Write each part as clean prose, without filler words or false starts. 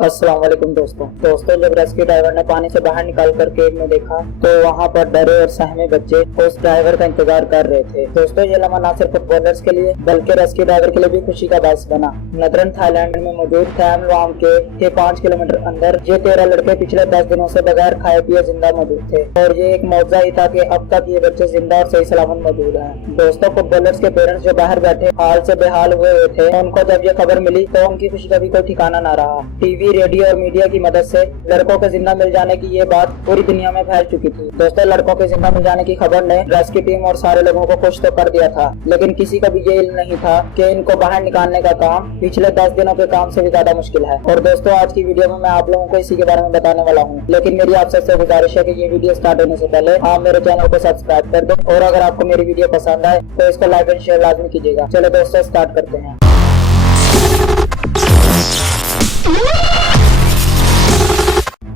अस्सलाम वालेकुम दोस्तों जब रेस्क्यू ड्राइवर ने पानी से बाहर निकाल कर केव में देखा तो वहाँ पर डरे और सहमे बच्चे उस ड्राइवर का इंतजार कर रहे थे। दोस्तों ये लम्हा न सिर्फ फुटबॉलर्स के लिए बल्कि रेस्क्यू ड्राइवर के लिए भी खुशी का बायस बना। नदरन थाईलैंड में मौजूद थैम लुआंग के 5 किलोमीटर अंदर ये 13 लड़के पिछले 10 दिनों से बगैर खाए पिए जिंदा मौजूद थे और ये एक मौजूदा ही था कि अब तक ये बच्चे जिंदा और सही सलामत मौजूद हैं। दोस्तों फुटबॉलर्स के पेरेंट्स जो बाहर बैठे हाल से बेहाल हुए थे, उनको जब ये खबर मिली तो उनकी खुशी का भी कोई ठिकाना न रहा। टीवी, रेडियो और मीडिया की मदद से लड़कों के जिंदा मिल जाने की ये बात पूरी दुनिया में फैल चुकी थी। दोस्तों लड़कों के जिंदा मिल जाने की खबर ने रेस्क्यू टीम और सारे लोगों को खुश तो कर दिया था, लेकिन किसी का भी ये इल्म नहीं था कि इनको बाहर निकालने का काम पिछले 10 दिनों के काम से भी ज्यादा मुश्किल है। और दोस्तों आज की वीडियो में मैं आप लोगों को इसी के बारे में बताने वाला हूँ, लेकिन मेरी आप सबसे गुजारिश है कि ये वीडियो स्टार्ट होने से पहले आप मेरे चैनल को सब्सक्राइब कर दें और अगर आपको मेरी वीडियो पसंद आए तो इसको लाइक एंड शेयर लाजमी कीजिएगा। चलो दोस्तों स्टार्ट करते हैं।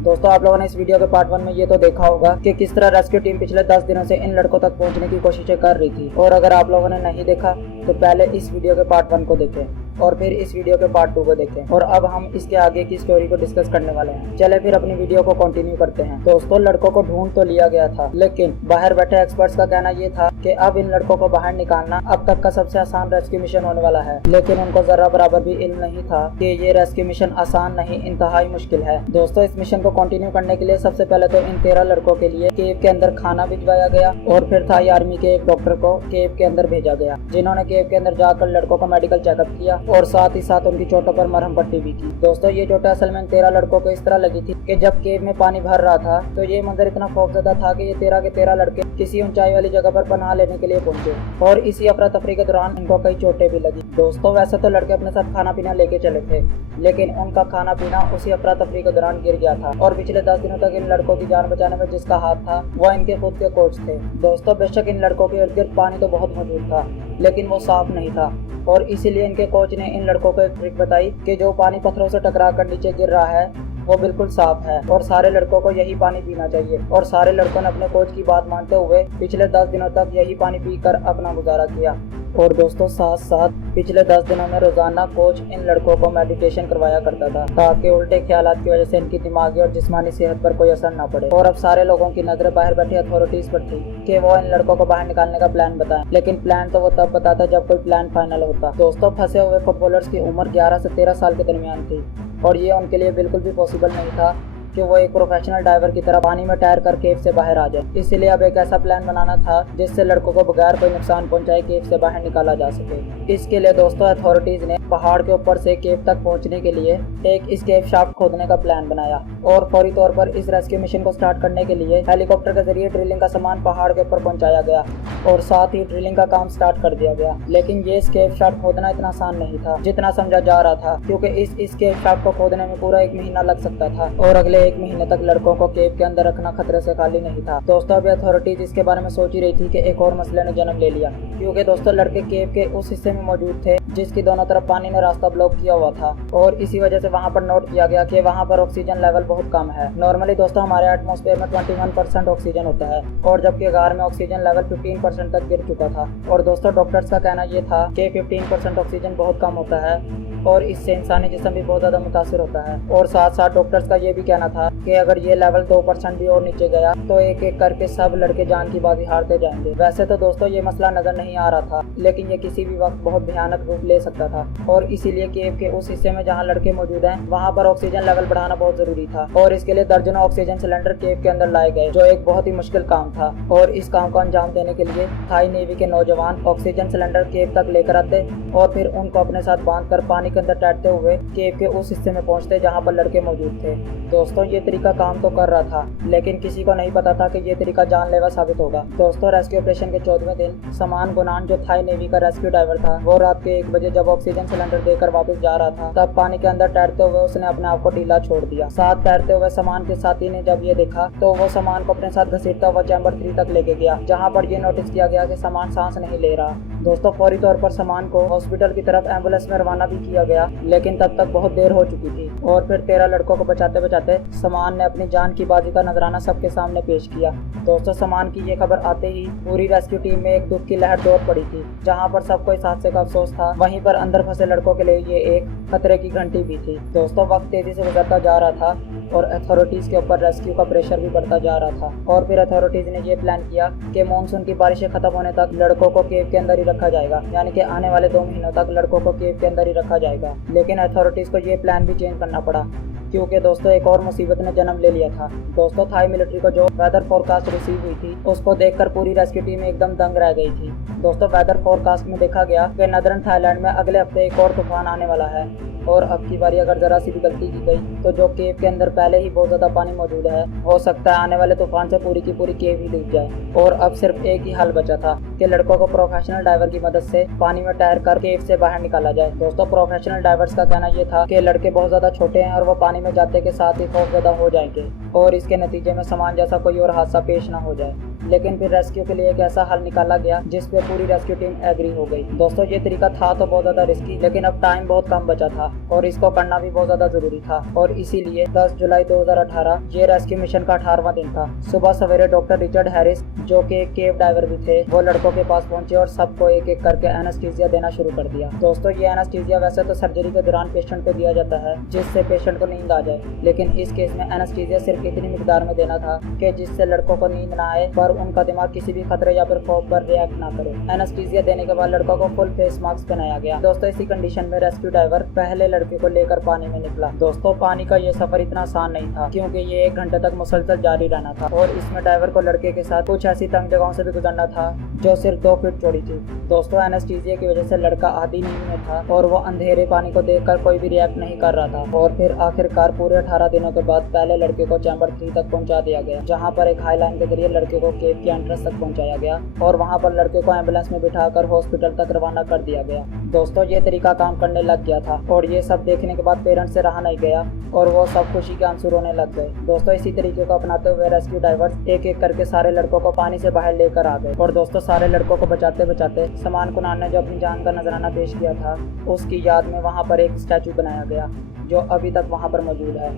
दोस्तों आप लोगों ने इस वीडियो के पार्ट 1 में ये तो देखा होगा कि किस तरह रेस्क्यू टीम पिछले 10 दिनों से इन लड़कों तक पहुंचने की कोशिशें कर रही थी, और अगर आप लोगों ने नहीं देखा तो पहले इस वीडियो के पार्ट 1 को देखें और फिर इस वीडियो के पार्ट 2 को देखें, और अब हम इसके आगे की स्टोरी को डिस्कस करने वाले हैं। चले फिर अपनी वीडियो को कंटिन्यू करते हैं। दोस्तों लड़कों को ढूंढ तो लिया गया था, लेकिन बाहर बैठे एक्सपर्ट्स का कहना ये था कि अब इन लड़कों को बाहर निकालना अब तक का सबसे आसान रेस्क्यू मिशन होने वाला है। लेकिन उनको जरा बराबर भी इल्म नहीं था कि ये रेस्क्यू मिशन आसान नहीं, इंतहाई मुश्किल है। दोस्तों इस मिशन को कंटिन्यू करने के लिए सबसे पहले तो इन 13 लड़कों के लिए केव के अंदर खाना भिजवाया गया और फिर थाई आर्मी के एक डॉक्टर को केव के अंदर भेजा गया, जिन्होंने केव के अंदर जाकर लड़कों का मेडिकल चेकअप किया और साथ ही साथ उनकी चोटों पर मरहम पट्टी भी की। दोस्तों ये चोटें असल में 13 लड़कों को इस तरह लगी थी कि जब केव में पानी भर रहा था तो ये मंजर इतना खौफजदा था कि ये 13 के 13 लड़के किसी ऊंचाई वाली जगह पर पनाह लेने के लिए पहुंचे और इसी अफरा तफरी के दौरान इनको कई चोटें भी लगी। दोस्तों वैसे तो लड़के अपने साथ खाना पीना लेके चले थे, लेकिन उनका खाना पीना उसी अफरा तफरी के दौरान गिर गया था और पिछले 10 दिनों तक इन लड़कों की जान बचाने में जिसका हाथ था वह इनके खुद के कोच थे। दोस्तों बेशक इन लड़कों के इर्द गिर्द पानी तो बहुत मौजूद था, लेकिन वो साफ नहीं था और इसीलिए इनके कोच ने इन लड़कों को एक ट्रिक बताई कि जो पानी पत्थरों से टकरा कर नीचे गिर रहा है वो बिल्कुल साफ है और सारे लड़कों को यही पानी पीना चाहिए। और सारे लड़कों ने अपने कोच की बात मानते हुए पिछले 10 दिनों तक यही पानी पीकर अपना गुजारा किया। और दोस्तों साथ साथ पिछले 10 दिनों में रोजाना कोच इन लड़कों को मेडिटेशन करवाया करता था ताकि उल्टे ख्यालात की वजह से इनकी दिमागी और जिस्मानी सेहत पर कोई असर न पड़े। और अब सारे लोगों की नजरें बाहर बैठी अथॉरिटीज पर थी कि वो इन लड़कों को बाहर निकालने का प्लान बताएं, लेकिन प्लान तो वो तब बताता जब कोई प्लान फाइनल होता। दोस्तों फंसे हुए फुटबॉलर्स की उम्र 11 से 13 साल के दरमियान थी और ये उनके लिए बिल्कुल भी पॉसिबल नहीं था कि वो एक प्रोफेशनल डाइवर की तरह पानी में तैर कर केव से बाहर आ जाए। इसीलिए अब एक ऐसा प्लान बनाना था जिससे लड़कों को बगैर कोई नुकसान पहुंचाए केव से बाहर निकाला जा सके। इसके लिए दोस्तों अथॉरिटीज ने पहाड़ के ऊपर से केव तक पहुंचने के लिए एक एस्केप शाफ्ट खोदने का प्लान बनाया और फौरी तौर पर इस रेस्क्यू मिशन को स्टार्ट करने के लिए हेलीकॉप्टर के जरिए ड्रिलिंग का सामान पहाड़ के ऊपर पहुंचाया गया और साथ ही ड्रिलिंग का काम स्टार्ट कर दिया गया। लेकिन ये एस्केप शाफ्ट खोदना इतना आसान नहीं था जितना समझा जा रहा था, क्योंकि इस एस्केप शाफ्ट को खोदने में पूरा 1 महीना लग सकता था और अगले 1 महीने तक लड़कों को केव के अंदर रखना खतरे से खाली नहीं था। दोस्तों अभी अथॉरिटीज इसके बारे में सोच ही रही थी कि एक और मसले ने जन्म ले लिया, क्योंकि दोस्तों लड़के केव के उस हिस्से में मौजूद थे जिसकी दोनों तरफ पानी ने रास्ता ब्लॉक किया हुआ था और इसी वजह से वहां पर नोट किया गया कि वहां पर ऑक्सीजन लेवल बहुत कम है। नॉर्मली दोस्तों हमारे एटमॉस्फेयर में 21% ऑक्सीजन होता है और जबकि गार में ऑक्सीजन लेवल 15% तक गिर चुका था। और दोस्तों डॉक्टर्स का कहना यह था कि 15% ऑक्सीजन बहुत कम होता है और इससे इंसानी जिस्म भी बहुत ज्यादा मुतासिर होता है। और साथ साथ डॉक्टर्स का ये भी कहना था कि अगर ये लेवल 2% भी और नीचे गया तो एक एक करके सब लड़के जान की बाजी हारते जाएंगे। वैसे तो दोस्तों ये मसला नजर नहीं आ रहा था, लेकिन ये किसी भी वक्त बहुत भयानक रूप ले सकता था और इसीलिए केव के उस हिस्से में जहाँ लड़के मौजूद हैं वहाँ पर ऑक्सीजन लेवल बढ़ाना बहुत जरूरी था और इसके लिए दर्जनों ऑक्सीजन सिलेंडर केव के अंदर लाए गए, जो एक बहुत ही मुश्किल काम था। और इस काम को अंजाम देने के लिए थाई नेवी के नौजवान ऑक्सीजन सिलेंडर केव तक लेकर आते और फिर उनको अपने साथ बांध कर पानी के अंदर तैरते हुए केव के उस हिस्से में पहुंचते जहां पर लड़के मौजूद थे। दोस्तों ये तरीका काम तो कर रहा था, लेकिन किसी को नहीं पता था कि ये तरीका जानलेवा साबित होगा। दोस्तों रेस्क्यू ऑपरेशन के 14वें दिन समान गुनान जो थाई नेवी का रेस्क्यू ड्राइवर था, वो रात के 1 बजे जब ऑक्सीजन सिलेंडर देकर वापस जा रहा था तब पानी के अंदर तैरते हुए उसने अपने आप को ढीला छोड़ दिया। साथ तैरते हुए सामान के साथी ने जब ये देखा तो वो सामान को अपने साथ घसीटता हुआ चैम्बर 3 तक लेके गया, जहाँ पर ये नोटिस किया गया कि सामान सांस नहीं ले रहा। दोस्तों फौरी तौर पर सामान को हॉस्पिटल की तरफ एम्बुलेंस में रवाना भी किया गया, लेकिन तब तक बहुत देर हो चुकी थी और फिर 13 लड़कों को बचाते बचाते सामान ने अपनी जान की बाजी का नजराना सबके सामने पेश किया। दोस्तों सामान की ये खबर आते ही पूरी रेस्क्यू टीम में एक दुख की लहर दौड़ पड़ी थी। जहाँ पर सबको इस हादसे का अफसोस था, वहीं पर अंदर फंसे लड़कों के लिए ये एक खतरे की घंटी भी थी। दोस्तों वक्त तेजी से गुजरता जा रहा था और अथॉरिटीज के ऊपर रेस्क्यू का प्रेशर भी बढ़ता जा रहा था और फिर अथॉरिटीज ने ये प्लान किया कि मानसून की बारिशें खत्म होने तक लड़कों को केव के अंदर ही रखा जाएगा, यानी कि आने वाले 2 महीनों तक लड़कों को केव के अंदर ही रखा जाएगा। लेकिन अथॉरिटीज को ये प्लान भी चेंज करना पड़ा, क्योंकि दोस्तों एक और मुसीबत ने जन्म ले लिया था। दोस्तों थाई मिलिट्री को जो वेदर फोरकास्ट रिसीव हुई थी, उसको देखकर पूरी रेस्क्यू टीम एकदम दंग रह गई थी। दोस्तों वेदर फोरकास्ट में देखा गया कि नदरन थाईलैंड में अगले हफ्ते एक और तूफान आने वाला है और अब की बारी अगर जरा सी भी गलती की गई तो जो केव के अंदर पहले ही बहुत ज्यादा पानी मौजूद है, हो सकता है आने वाले तूफान से पूरी की पूरी केव ही डूब जाए। और अब सिर्फ एक ही हल बचा था कि लड़कों को प्रोफेशनल डाइवर की मदद से पानी में तैर कर केव से बाहर निकाला जाए। दोस्तों प्रोफेशनल डाइवर्स का कहना यह था कि लड़के बहुत ज्यादा छोटे हैं और वो पानी में जाते के साथ ही खौफजदा हो जाएंगे और इसके नतीजे में सामान जैसा कोई और हादसा पेश ना हो जाए। लेकिन फिर रेस्क्यू के लिए एक ऐसा हल निकाला गया जिस पे पूरी रेस्क्यू टीम एग्री हो गई। दोस्तों ये तरीका था तो बहुत ज्यादा रिस्की, लेकिन अब टाइम बहुत कम बचा था और इसको करना भी बहुत ज्यादा जरूरी था और इसीलिए 10 जुलाई 2018 ये रेस्क्यू मिशन का 18वां दिन था। सुबह सवेरे डॉक्टर रिचर्ड हैरिस, जो कि एक केव डाइवर भी थे, वो लड़कों के पास पहुंचे और सबको एक एक करके एनेस्थीसिया देना शुरू कर दिया। दोस्तों ये एनेस्थीसिया वैसे तो सर्जरी के दौरान पेशेंट को दिया जाता है जिससे पेशेंट को नींद आ जाए, लेकिन इस केस में एनेस्थीसिया सिर्फ इतनी मिकदार में देना था कि जिससे लड़कों को नींद ना आए पर उनका दिमाग किसी भी खतरे या फिर खौफ पर रिएक्ट ना करे। एनेस्थीसिया देने के बाद लड़कों को फुल फेस मास्क पहनाया गया। दोस्तों इसी कंडीशन में रेस्क्यू डाइवर पहले लड़के को लेकर पानी में निकला। दोस्तों पानी का ये सफर इतना आसान नहीं था, क्योंकि ये 1 घंटे तक मुसलसल जारी रहना था और इसमें ड्राइवर को लड़के के साथ कुछ ऐसी तंग जगहों से भी गुजरना था जो सिर्फ 2 फीट चौड़ी थी। दोस्तों एनेस्थीसिया की वजह से लड़का आधी नींद में था और वो अंधेरे पानी को देखकर कोई भी रिएक्ट नहीं कर रहा था और फिर आखिरकार पूरे 18 दिनों के बाद पहले लड़के को चैम्बर 3 तक पहुंचा दिया गया, जहां पर एक हाईलाइन के जरिए लड़के को केव के एंट्रेंस तक पहुंचाया गया और वहां पर लड़के को एम्बुलेंस में बिठाकर हॉस्पिटल तक रवाना कर दिया गया। दोस्तों ये तरीका काम करने लग गया था और ये सब देखने के बाद पेरेंट्स से रहा नहीं गया और वो सब खुशी के आंसू रोने लग गए। दोस्तों इसी तरीके को अपनाते हुए रेस्क्यू डाइवर्स एक एक करके सारे लड़कों को पानी से बाहर लेकर आ गए और दोस्तों सारे लड़कों को बचाते बचाते समान कुनान ने जो अपनी जान का नजराना पेश किया था, उसकी याद में वहाँ पर एक स्टैचू बनाया गया जो अभी तक वहाँ पर मौजूद है।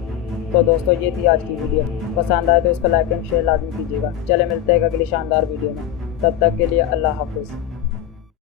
तो दोस्तों ये थी आज की वीडियो। पसंद आए तो इसको लाइक एंड शेयर लाजमी कीजिएगा। चले मिलते हैं अगली शानदार वीडियो में, तब तक के लिए अल्लाह हाफिज़।